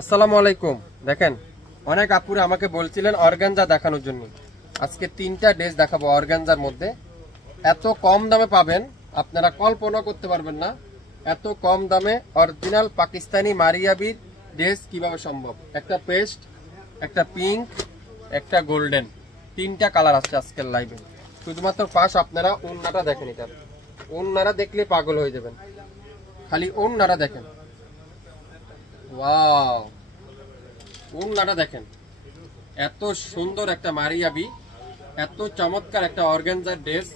আসসালামু আলাইকুম। দেখেন, অনেক আপুরে আমাকে বলছিলেন অর্গানজা দেখানোর জন্য। আজকে তিনটা ড্রেস দেখাবো অর্গানজার মধ্যে। এত কম দামে পাবেন, আপনারা কল্পনা করতে পারবেন না। এত কম দামে অরিজিনাল পাকিস্তানি মারিয়াবির ড্রেস কিভাবে সম্ভব। একটা পেস্ট, একটা পিঙ্ক, একটা গোল্ডেন, তিনটা কালার আছে আজকের লাইভে। শুধুমাত্র পাশ আপনারা ওড়নাটা দেখেন, এটা ওড়নাটা দেখলে পাগল হয়ে যাবেন। খালি ওড়নাটা দেখেন, ওয়াও, ওড়নাটা দেখেন। এত সুন্দর একটা মারিয়াবি, এত চমৎকার একটা অর্গানজার ড্রেস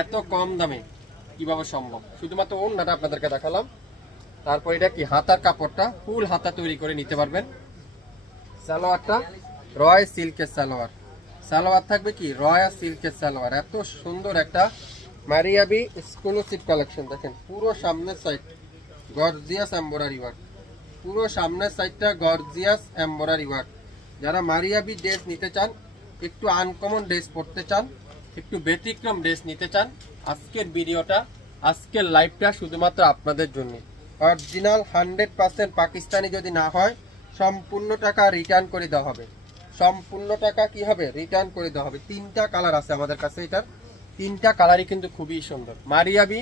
এত কম দামে কিভাবে সম্ভব। শুধুমাত্র ওড়নাটা আপনাদেরকে দেখালাম। তারপর এটা কি হাতার কাপড়টা ফুল হাতা তৈরি করে নিতে পারবেন। সালোয়ারটা রয় সিল্কের সালোয়ার, সালোয়ার থাকবে কি রয় সিল্কের সালোয়ার। এত সুন্দর একটা মারিয়াবি এক্সক্লুসিভ কালেকশন। দেখেন পুরো সামনের সাইড গর্জিয়াস এমব্রয়ডারি ওয়ার্ক, পুরো সামনের সাইডটা গর্জিয়াস এমব্রয়ডারি ওয়ার্ক। যারা মারিয়াবি ড্রেস নিতে চান, একটু আনকমন ড্রেস পড়তে চান, একটু ব্যতিক্রম ড্রেস নিতে চান, আজকের ভিডিওটা, আজকের লাইভটা শুধুমাত্র আপনাদের জন্য। অরিজিনাল 100% পাকিস্তানি যদি না হয় সম্পূর্ণ টাকা রিটার্ন করে দেওয়া হবে। সম্পূর্ণ টাকা কি হবে, রিটার্ন করে দেওয়া হবে। তিনটা কালার আছে আমাদের কাছে, এটার তিনটা কালারই কিন্তু খুবই সুন্দর। Maria B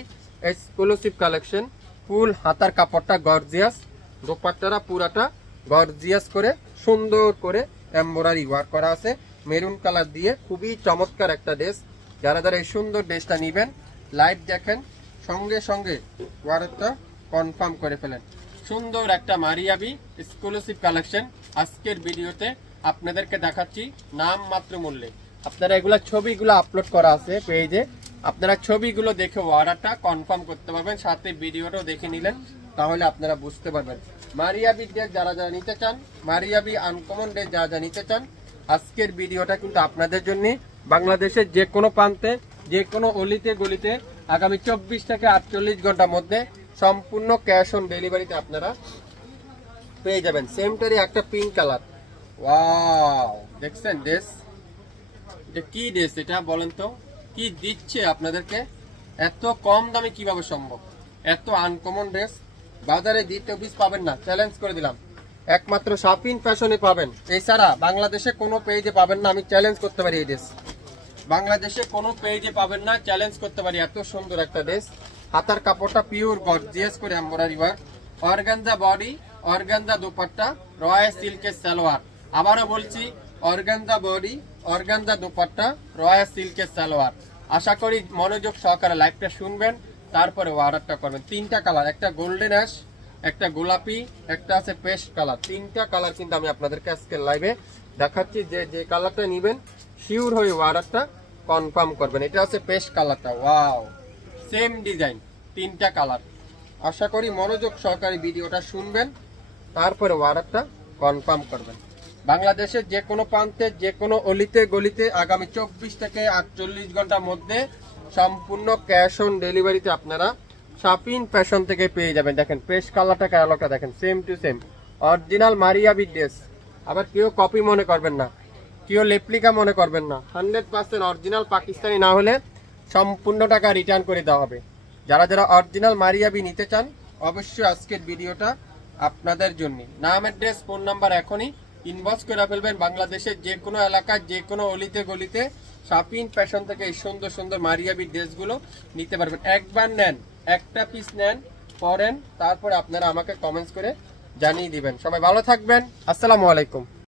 exclusive collection. ফুল হাতার কাপড়টা গর্জিয়াস, দোপাট্টাটা পুরাটা গর্জিয়াস করে সুন্দর করে এমব্রয়ডারি ওয়ার্ক করা আছে মেরুন কালার দিয়ে। খুবই চমৎকার একটা ড্রেস। যারা যারা এই সুন্দর ড্রেসটা নেবেন, লাইভ দেখেন, সঙ্গে সঙ্গে ওয়ারেরটা কনফার্ম করে ফেলেন। সুন্দর একটা মারিয়াবি এক্সক্লুসিভ কালেকশন আজকের ভিডিওতে আপনাদেরকে দেখাচ্ছি নাম মাত্র মূল্যে। আপনারা এগুলা ছবিগুলো আপলোড করা আছে পেজে, আপনারা ছবিগুলো দেখে অর্ডারটা কনফার্ম করতে পারবেন। সাথে ভিডিওটাও দেখে নিলেন, তাহলে আপনারা বুঝতে পারবেন। মারিয়াবি ড্রেস যারা যারা নিতে চান, মারিয়াবি আনকমন ড্রেস যারা যারা নিতে চান, আজকের ভিডিওটা কিন্তু আপনাদের জন্য। বাংলাদেশের যে কোনো প্রান্তে, যে কোনো অলিতে গলিতে আগামী 24 থেকে 48 ঘন্টার মধ্যে সম্পূর্ণ ক্যাশ অন ডেলিভারিতে আপনারা পেয়ে যাবেন। সেমটারই একটা পিঙ্ক কালার, ওয়াও, দেখছেন ড্রেস, এটা কি ড্রেস এটা বলেন তো, কি দিচ্ছে আপনাদেরকে। এত কম দামে কিভাবে সম্ভব, এত আনকমন ড্রেস বাজারে দ্বিতীয় পিস পাবেন না, চ্যালেঞ্জ করে দিলাম। একমাত্র শাপিন ফ্যাশনে পাবেন, এছাড়া বাংলাদেশে কোনো পেজে পাবেন না। আমি চ্যালেঞ্জ করতে পারি এই ড্রেস বাংলাদেশে কোনো পেজে পাবেন না, চ্যালেঞ্জ করতে পারি। এত সুন্দর একটা ড্রেস। হাতার কাপড়টা পিওর গর্জিয়াস করে embroidery work, organza body, organza dupatta, raw সিল্কের সালোয়ার। আবারও বলছি, organza body, organza dupatta, raw সিল্কের সালোয়ার। আশা করি মনোযোগ সহকারে লাইভটা শুনবেন, তারপরে অর্ডারটা করবেন। তিনটা কালার, একটা গোল্ডেন অ্যাশ, একটা গোলাপি, একটা আছে পেস্ট কালার। তিনটা কালার কিন্তু আমি আপনাদেরকে আজকে লাইভে দেখাচ্ছি। যে যে কালারটা নেবেন শিওর হয়ে অর্ডারটা কনফার্ম করবেন। এটা হচ্ছে পেস্ট কালারটা, ওয়াও, সেম ডিজাইন, তিনটা কালার। আশা করি মনোযোগ সহকারে ভিডিওটা শুনবেন, তারপরে অর্ডারটা কনফার্ম করবেন। বাংলাদেশের যে কোনো প্রান্তে, যে কোনো অলিতে গলিতে আগামী 24 থেকে 48 ঘন্টার মধ্যে সম্পূর্ণ ক্যাশ অন ডেলিভারিতে আপনারা শাপিন ফ্যাশন থেকে পেয়ে যাবেন। দেখেন পেস্ট কালারটা, কালারটা দেখেন, same to same original Maria B dress. আবার কেউ কপি মনে করবেন না, কেউ লেপ্লিকা মনে করবেন না। 100% অরিজিনাল পাকিস্তানি না হলে সম্পূর্ণ টাকা রিটার্ন করে দেওয়া হবে। যারা যারা অরিজিনাল মারিয়াবি নিতে চান, অবশ্যই আজকের ভিডিওটা আপনাদের জন্য। নাম, অ্যাড্রেস, ফোন নাম্বার এখনই ইনবক্স করে ফেলবেন। বাংলাদেশের যে কোনো এলাকায়, যে কোনো অলিতে গলিতে শাপিন ফ্যাশন থেকে এই সুন্দর সুন্দর মারিয়াবি ড্রেসগুলো নিতে পারবেন। একবার নেন, একটা পিস নেন, পরেন, তারপরে আপনারা আমাকে কমেন্টস করে জানিয়ে দিবেন। সবাই ভালো থাকবেন, আসসালামু আলাইকুম।